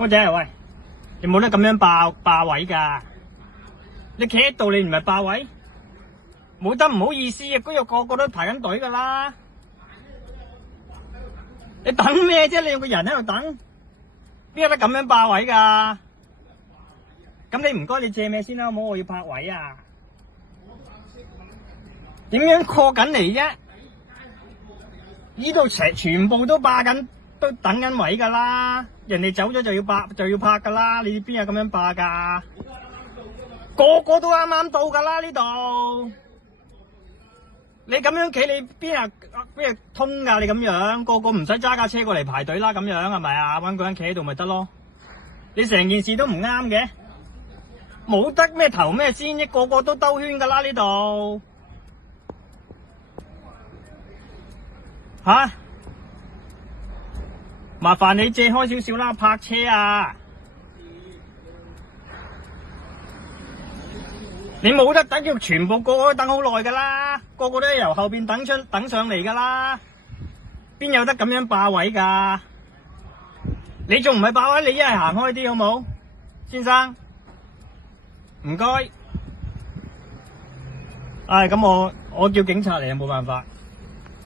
哥仔，喂，你冇得咁樣霸位㗎。你企喺度，你唔係霸位，冇得唔好意思啊！嗰度個個都排緊隊㗎啦。你等咩啫？你有個人喺度等，邊有得咁樣霸位㗎？咁你唔該，你借咩先啦？好冇？我要泊位啊！點樣過緊嚟啫？呢度全部都霸緊，都等緊位㗎啦。人哋走咗就要泊㗎啦。你邊有咁樣霸㗎？個個都啱啱到㗎啦呢度。你咁樣企，你邊日通㗎？你咁樣個個唔使揸架車過嚟排隊啦，咁樣係咪啊？搵個人企喺度咪得咯？你成件事都唔啱嘅，冇得咩頭咩先啫，個個都兜圈㗎啦呢度。吓？麻煩你借開少少啦，泊車啊！你冇得等，要全部個個都等好耐㗎啦，個個都由後邊等上嚟㗎啦，邊有得咁樣霸位㗎？你仲唔係霸位？你一係行開啲好冇，先生？唔該。唉，咁我叫警察嚟啊，冇辦法。